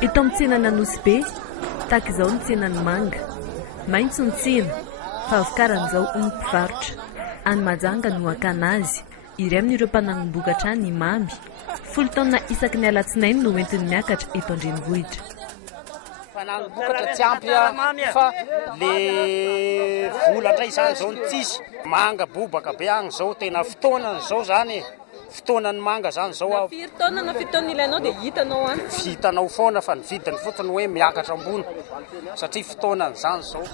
Eto amin'ny tsenana Nosy Be, tahaka izao ny tsenan'ny manga. Maitso ny tsena, fa avokaran'izao ny mpivarotra. Any Majanga no akana azy. Iray amin'ireo mpanagom-bokatra ny mamy. 10 taona isaky ny alatsinainy no entiny miakatra eto an-drenivohitra. Mpanagom-bokatra tsy ampy fa le vola indray izany izao ny tsisy. Manga bobaka be agny izao tena fotoanany izao zany. Fotoanany manga zany izao. Firy taona na fito taona ilainao dia hitanao any? Vitanao foana fa ny vidiny fotsiny hoe miakatra ambony satria fotoanany zany izao.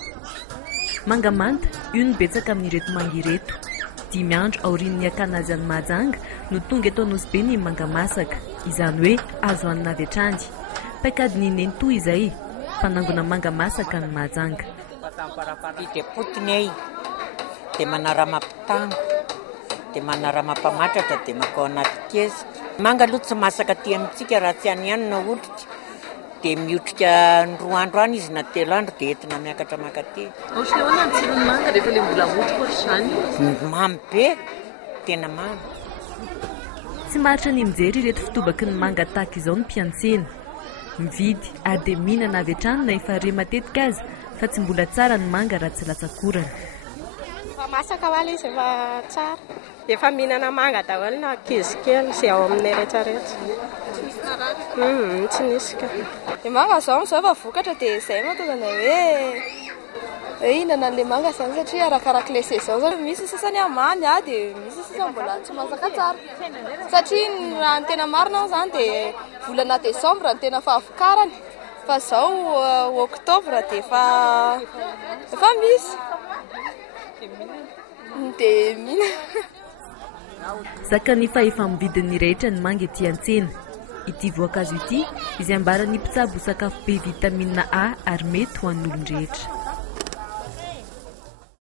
Manga manta, io no betsaka amin'ireto manga ireto. 5 andro aorian'ny akana azy any Mahajanga no tonga eto Nosy Be ny manga masaka, izany hoe azo hanina avy hatrany. Paikady ny nento izay, fanangona manga masaka ny Mahajanga. Dia potinay, dia manara-mampitango, dia manara-mampamatratra, dia makao anaty keza. Manga aloha tsy masaka aty amintsika raha tsy any ihany na otrika. Dia mihotrika 2 andro any izy na 3 andro dia entina miakatra makaty. Ohatry ny ahoana ny tsirony manga rehefa ilay mbola otrika ohatr'izany? Mamy be, tena mamy. Tsy maharitra ny mijery ireto fitobaky ny manga tahaka izao ny mpiantsena. Mividy ary dia mihinana avy hatrany na efa re matetika azy, fa tsy mbola tsara ny manga raha tsy latsakorana. Fa masaka hoala izy efa tsara. Efa mihinana manga daholo na ankizy kely izay ao aminay rehetrarehetra. Tsy nisy ka. Ny manga izao efa vokatra dia izay mahatonga hoe hihinana an'ilay manga izany satria arakarak'ilay saison zao. Misy sasany mamy dia misy sasany mbola tsy masaka tsara. Satria raha ny tena marina izany dia volana desambra ny tena fahavokarany. Fa izao octobre dia efa misy. Dia mina. Zakany fa efa mividin'ny rehetra ny manga ety an-tsena. Ity voankazo ity izay ambaran'ny mpitsabo sakafo be vitamina A ary mety ho an'olon-drehetra.